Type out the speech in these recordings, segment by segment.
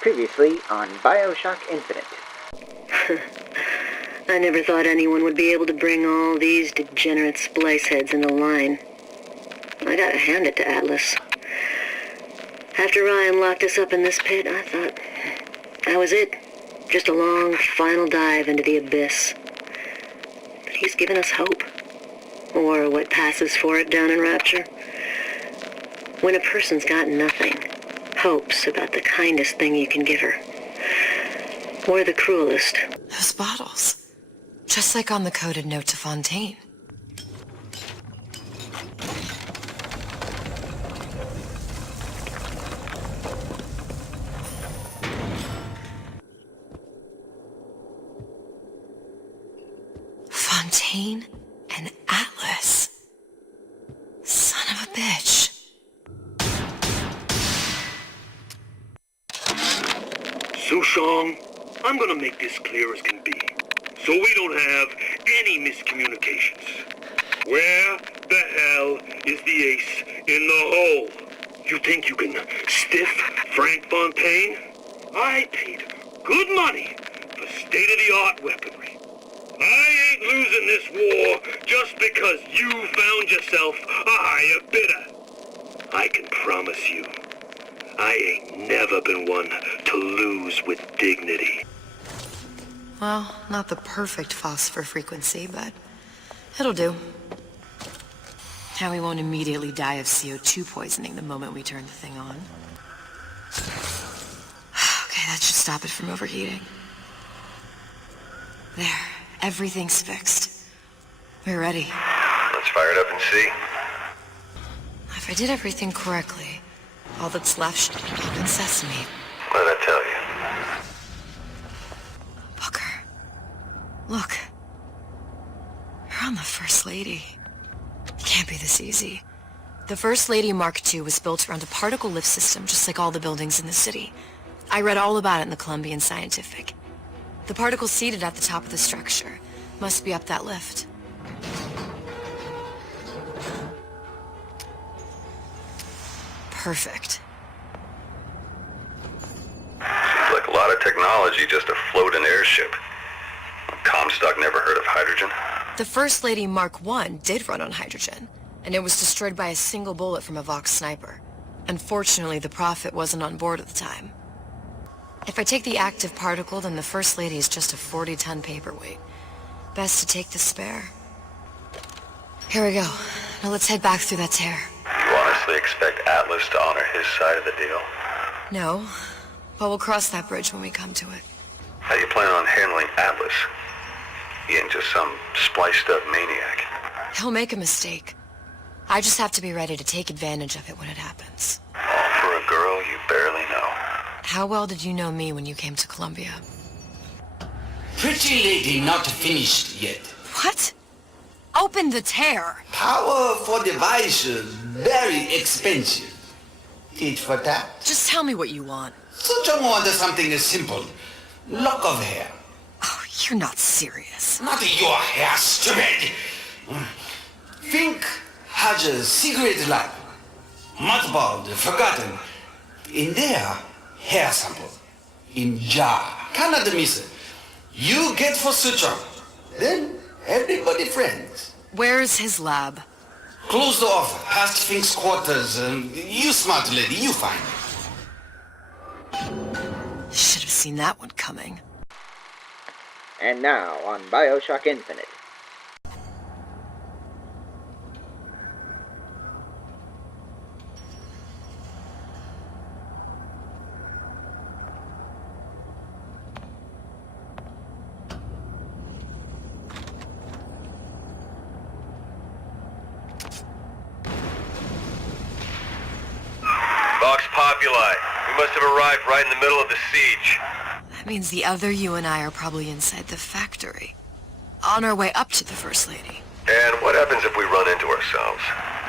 Previously on BioShock Infinite. I never thought anyone would be able to bring all these degenerate splice heads into line. I gotta hand it to Atlas. After Ryan locked us up in this pit, I thought that was it. Just a long, final dive into the abyss. But he's given us hope. Or what passes for it down in Rapture. When a person's got nothing, hope's about the kindest thing you can give her. Or the cruelest. Those bottles. Just like on the coded note to Fontaine. Fontaine and Atlas. Son of a bitch. Suchong, I'm gonna make this clear as can be, so we don't have any miscommunications. Where the hell is the ace in the hole? You think you can stiff Frank Fontaine? I paid good money for state-of-the-art weaponry. I ain't losing this war just because you found yourself a higher bidder. I can promise you, I ain't never been one to lose with dignity. Well, not the perfect phosphor frequency, but it'll do. Now we won't immediately die of CO2 poisoning the moment we turn the thing on. Okay, that should stop it from overheating. There, everything's fixed. We're ready. Let's fire it up and see. If I did everything correctly, all that's left should be open sesame. What did I tell you? Booker, look. You're on the First Lady. It can't be this easy. The First Lady Mark II was built around a particle lift system just like all the buildings in the city. I read all about it in the Columbian Scientific. The particle seated at the top of the structure must be up that lift. Perfect. Seems like a lot of technology just to float an airship. Comstock never heard of hydrogen. The First Lady Mark I did run on hydrogen, and it was destroyed by a single bullet from a Vox sniper. Unfortunately, the Prophet wasn't on board at the time. If I take the active particle, then the First Lady is just a 40-ton paperweight. Best to take the spare. Here we go. Now let's head back through that tear. You honestly expect Atlas to honor his side of the deal? No, but we'll cross that bridge when we come to it. How you plan on handling Atlas? He ain't just some spliced-up maniac. He'll make a mistake. I just have to be ready to take advantage of it when it happens. All for a girl you barely know. How well did you know me when you came to Columbia? Pretty lady not finished yet. What? Open the tear! Powerful device, very expensive. Tit for tat. Just tell me what you want. Suchong wanted something simple. Lock of hair. Oh, you're not serious. Not your hair, stupid! Fink has a secret lab. Mothballed, forgotten. In there, hair sample. In jar. Cannot miss it. You get for Suchong. Then everybody friends. Where's his lab? Closed off, past Fink's quarters. You smart lady, you find. Should have seen that one coming. And now on BioShock Infinite. Vox Populi. We must have arrived right in the middle of the siege. That means the other you and I are probably inside the factory. On our way up to the First Lady. And what happens if we run into ourselves?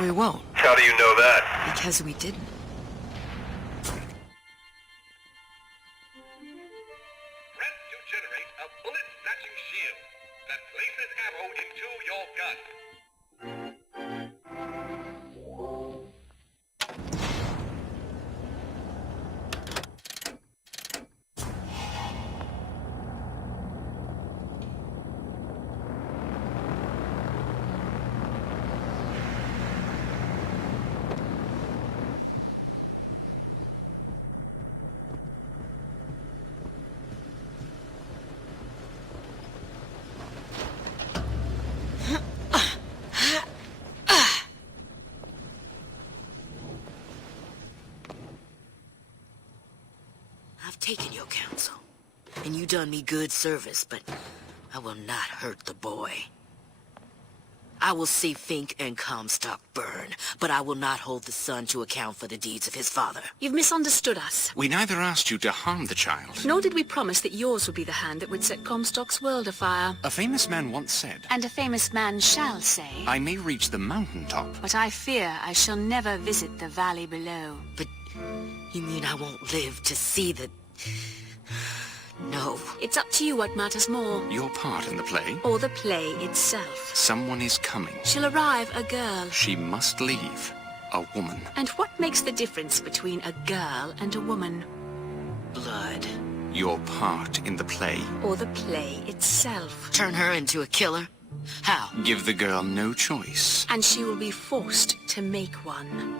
We won't, How do you know that? because we didn't. Press to generate a bullet-snatching shield that places ammo into your gun. taken your counsel, and you done me good service, but I will not hurt the boy. I will see Fink and Comstock burn, but I will not hold the son to account for the deeds of his father. You've misunderstood us. We neither asked you to harm the child. Nor did we promise that yours would be the hand that would set Comstock's world afire. A famous man once said, And a famous man shall say, I may reach the mountaintop. but I fear I shall never visit the valley below. But you mean I won't live to see the... No. It's up to you what matters more. Your part in the play? Or the play itself. Someone is coming. She'll arrive a girl. She must leave. A woman. And what makes the difference between a girl and a woman? Blood. Your part in the play. Or the play itself. Turn her into a killer? How? Give the girl no choice. And she will be forced to make one.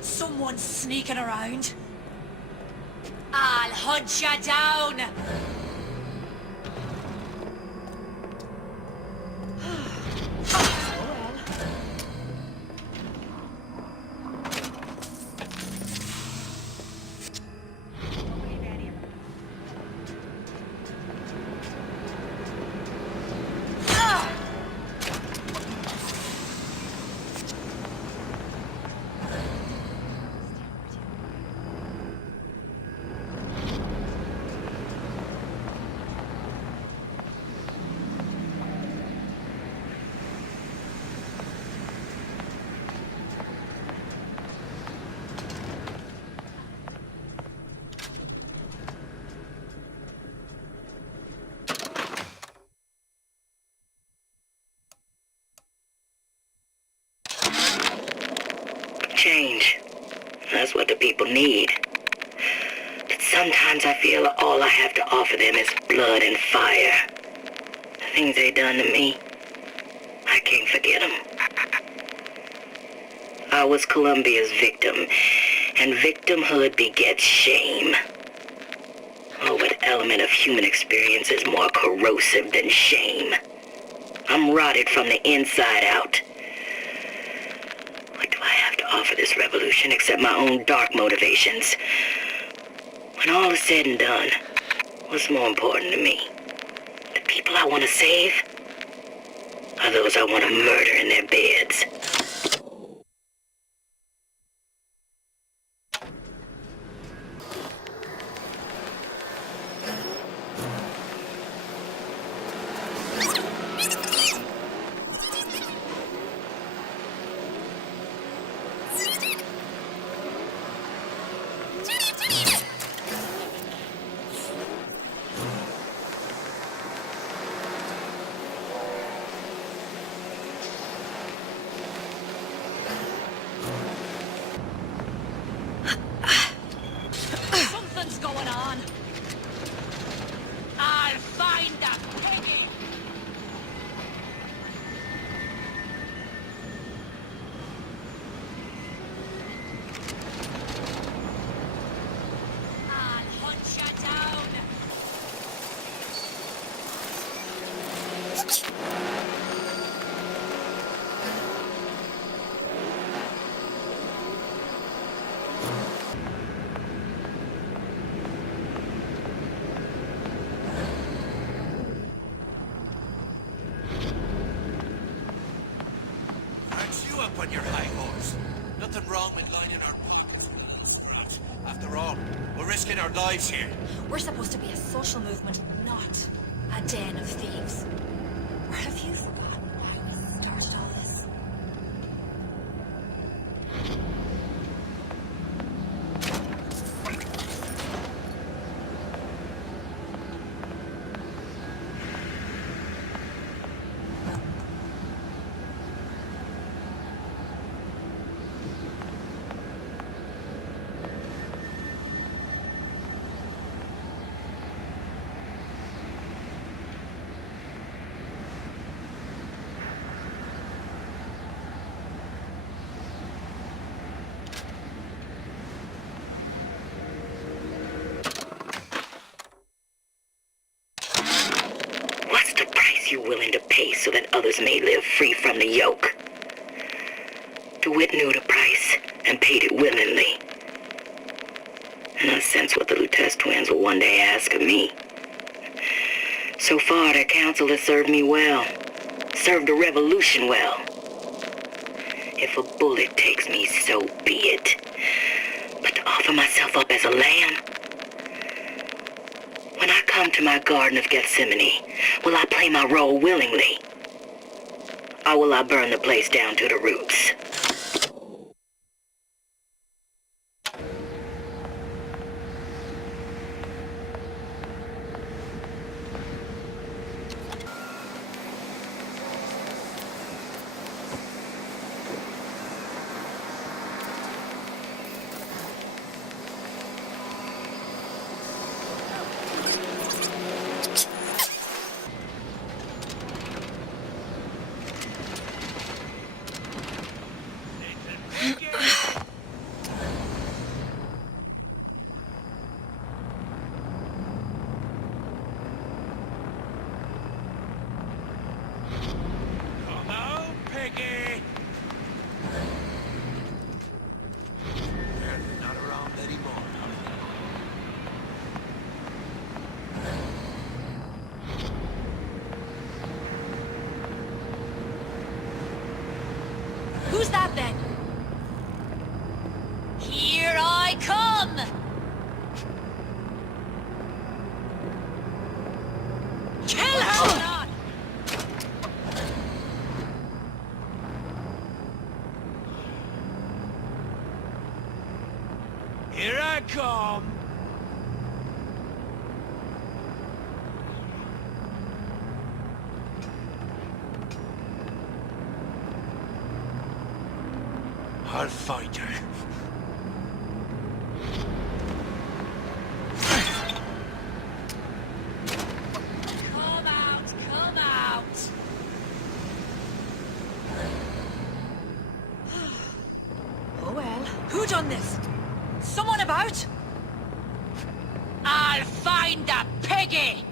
Someone sneaking around. I'll hunt you down. Change. That's what the people need. But sometimes I feel all I have to offer them is blood and fire. The things they done to me, I can't forget them. I was Columbia's victim, and victimhood begets shame. Oh, what element of human experience is more corrosive than shame? I'm rotted from the inside out. What do I have to offer this revolution except my own dark motivations? When all is said and done, what's more important to me? The people I want to save? Or those I want to murder in their beds? women lining our roads. After all, we're risking our lives here. We're supposed to be a social movement, not a den of thieves. Or have you forgotten why we started all this? What's the price you're willing to pay so that others may live free from the yoke? DeWitt knew the price and paid it willingly. And I sense what the Lutece twins will one day ask of me. So far, their counsel has served me well. Served the revolution well. If a bullet takes me, so be it. But to offer myself up as a lamb? When I come to my Garden of Gethsemane, will I play my role willingly? Or will I burn the place down to the roots? Who's that then? Here I come! Kill her! Here I come. I'll find her. Come out, come out! Oh well. Who done this? Someone about? I'll find the piggy!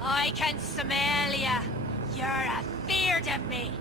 I can smell ya. You're afeard of me.